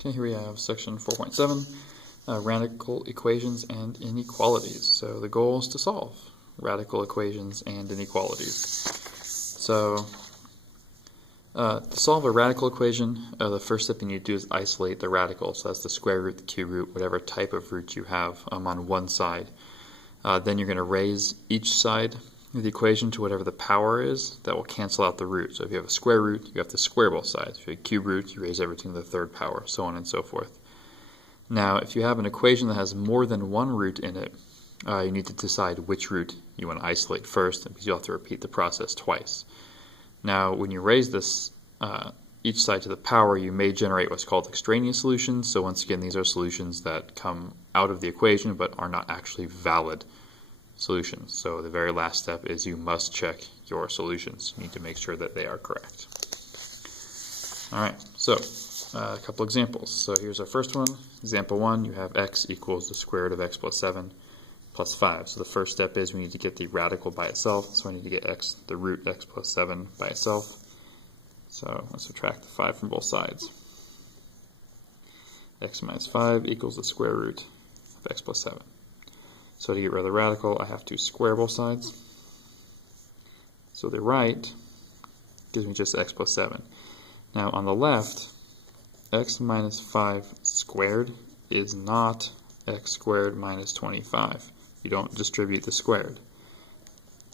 Okay, here we have section 4.7, radical equations and inequalities. So the goal is to solve radical equations and inequalities. So to solve a radical equation, the first step you need to do is isolate the radical. So that's the square root, the cube root, whatever type of root you have on one side. Then you're going to raise each side of the equation to whatever the power is that will cancel out the root. So if you have a square root, you have to square both sides. If you have a cube root, you raise everything to the third power, so on and so forth. Now, if you have an equation that has more than one root in it, you need to decide which root you want to isolate first, because you'll have to repeat the process twice. Now, when you raise this each side to the power, you may generate what's called extraneous solutions. So once again, these are solutions that come out of the equation but are not actually valid solutions. So the very last step is you must check your solutions. You need to make sure that they are correct. Alright, so a couple examples. So here's our first one. Example 1, you have x equals the square root of x plus 7 plus 5. So the first step is we need to get the radical by itself. So I need to get x, the root x plus 7 by itself. So let's subtract the 5 from both sides. X minus 5 equals the square root of x plus 7. So to get rid of the radical, I have to square both sides. So the right gives me just x plus 7. Now on the left, x minus 5 squared is not x squared minus 25. You don't distribute the squared.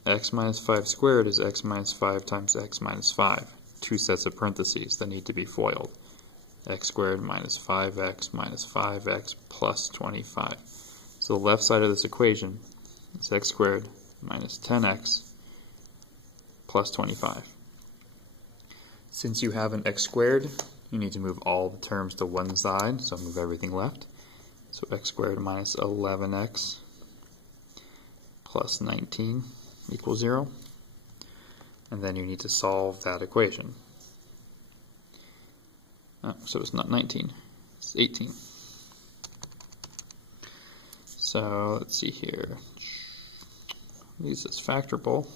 X minus 5 squared is x minus 5 times x minus 5. Two sets of parentheses that need to be FOILed. X squared minus 5x minus 5x plus 25. So the left side of this equation is x squared minus 10x plus 25. Since you have an x squared, you need to move all the terms to one side, so move everything left. So x squared minus 11x plus 19 equals 0. And then you need to solve that equation. So it's not 19, it's 18. So let's see here. Use this factorable.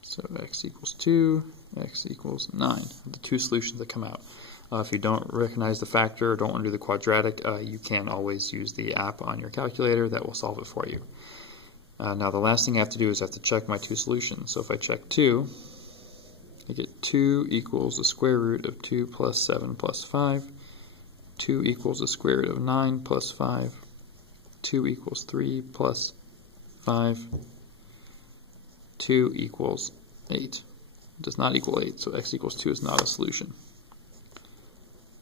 So x equals 2, x equals 9. The two solutions that come out. If you don't recognize the factor or don't want to do the quadratic, you can always use the app on your calculator that will solve it for you. Now the last thing I have to do is I have to check my two solutions. So if I check 2, I get 2 equals the square root of 2 plus 7 plus 5. 2 equals the square root of 9 plus 5. 2 equals 3 plus 5. 2 equals 8. It does not equal 8, so x equals 2 is not a solution.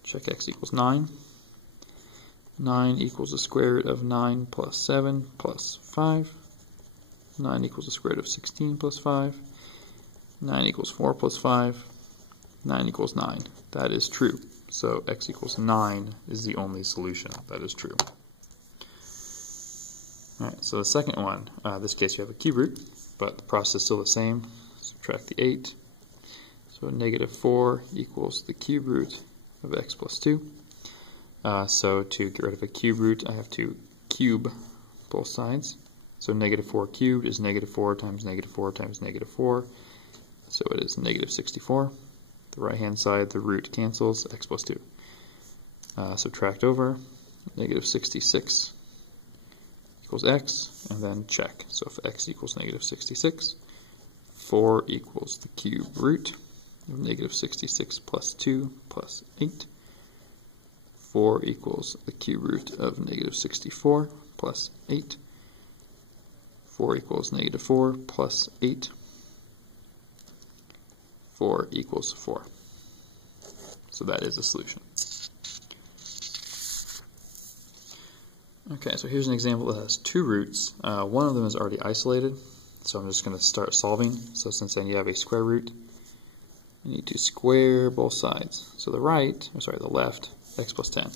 Check x equals 9. 9 equals the square root of 9 plus 7 plus 5. 9 equals the square root of 16 plus 5. 9 equals 4 plus 5. 9 equals 9. That is true. So x equals 9 is the only solution that is true. Alright, so the second one, in this case you have a cube root, but the process is still the same. Subtract the 8. So negative 4 equals the cube root of x plus 2. So to get rid of a cube root, I have to cube both sides. So negative 4 cubed is negative 4 times negative 4 times negative 4. So it is negative 64. The right hand side, the root cancels, x plus 2. Subtract over, negative 66 equals x, and then check. So if x equals negative 66, 4 equals the cube root of negative 66 plus 2 plus 8. 4 equals the cube root of negative 64 plus 8. 4 equals negative 4 plus 8. 4 equals 4. So that is a solution. Okay, so here's an example that has two roots. One of them is already isolated, so I'm just going to start solving. So since then you have a square root, you need to square both sides. So the left, x plus 10.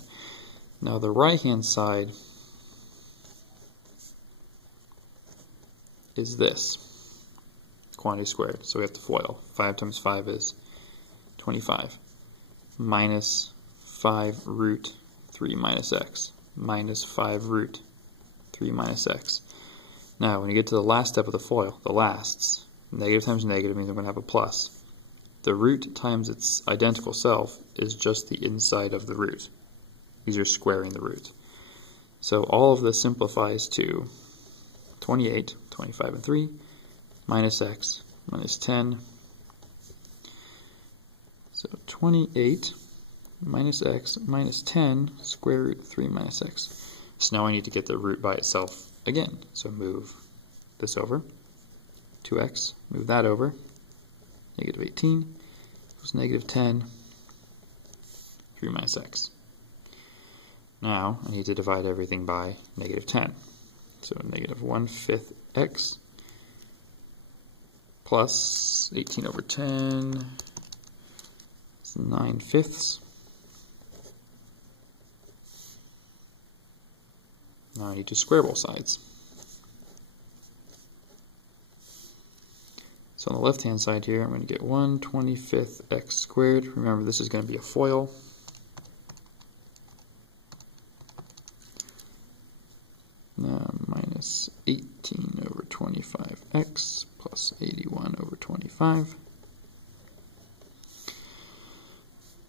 Now the right hand side is this. Quantity squared, so we have to FOIL. 5 times 5 is 25. Minus 5 root 3 minus x. Minus 5 root 3 minus x. Now, when you get to the last step of the FOIL, the lasts, negative times negative means I'm going to have a plus. the root times its identical self is just the inside of the root. These are squaring the root. So all of this simplifies to 28, 25 and 3, minus x, minus 10. So 28 minus x minus 10 square root of 3 minus x. So now I need to get the root by itself again. So move this over, 2x, move that over, negative 18 equals negative 10, 3 minus x. Now I need to divide everything by negative 10. So negative 1/5 x plus 18 over 10 is 9/5. Now I need to square both sides. So on the left-hand side here, I'm going to get 1/25 x squared. Remember, this is going to be a FOIL. Now minus 18 over 25x plus 81 over 25.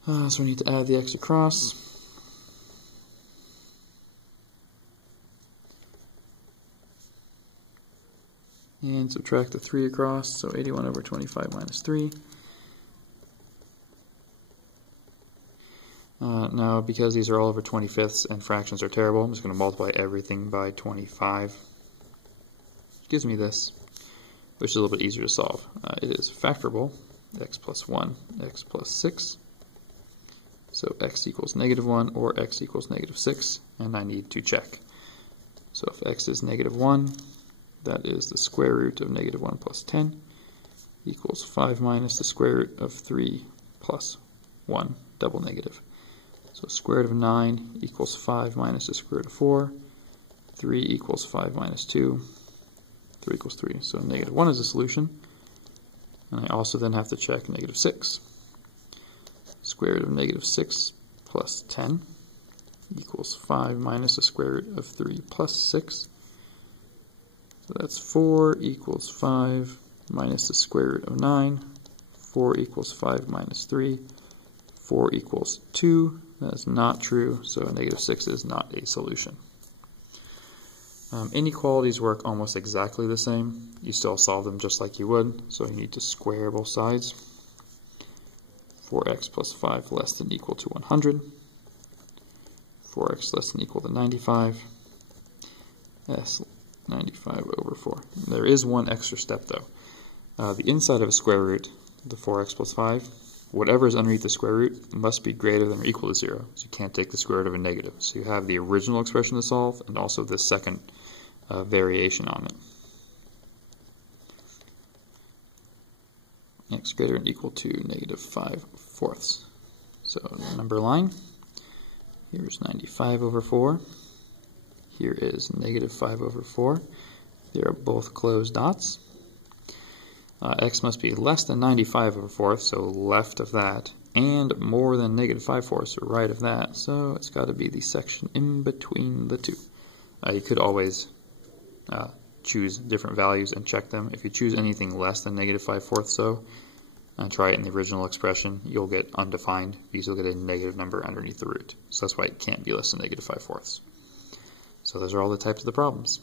So we need to add the x across. And subtract the 3 across, so 81 over 25 minus 3. Now, because these are all over 25ths and fractions are terrible, I'm just going to multiply everything by 25. Which gives me this, which is a little bit easier to solve. It is factorable, x plus 1, x plus 6. So x equals negative 1 or x equals negative 6, and I need to check. So if x is negative 1, that is the square root of negative 1 plus 10 equals 5 minus the square root of 3 plus 1, double negative. So square root of 9 equals 5 minus the square root of 4. 3 equals 5 minus 2. 3 equals 3. So negative 1 is the solution. And I also then have to check negative 6. Square root of negative 6 plus 10 equals 5 minus the square root of 3 plus 6. So that's 4 equals 5 minus the square root of 9. 4 equals 5 minus 3. 4 equals 2. That is not true, so negative 6 is not a solution. Inequalities work almost exactly the same. You still solve them just like you would, so you need to square both sides. 4x plus 5 less than equal to 100. 4x less than equal to 95. S 95 over 4. There is one extra step though. The inside of a square root, the 4x plus 5, whatever is underneath the square root must be greater than or equal to 0. So you can't take the square root of a negative. So you have the original expression to solve and also the second variation on it. X greater than or equal to negative 5/4. So number line, here's 95 over 4. Here is negative 5 over 4. They are both closed dots. X must be less than 95 over 4, so left of that, and more than negative 5/4, so right of that. So it's got to be the section in between the two. You could always choose different values and check them. If you choose anything less than negative 5/4, so try it in the original expression, you'll get undefined because you'll get a negative number underneath the root. So that's why it can't be less than negative 5/4. So those are all the types of the problems.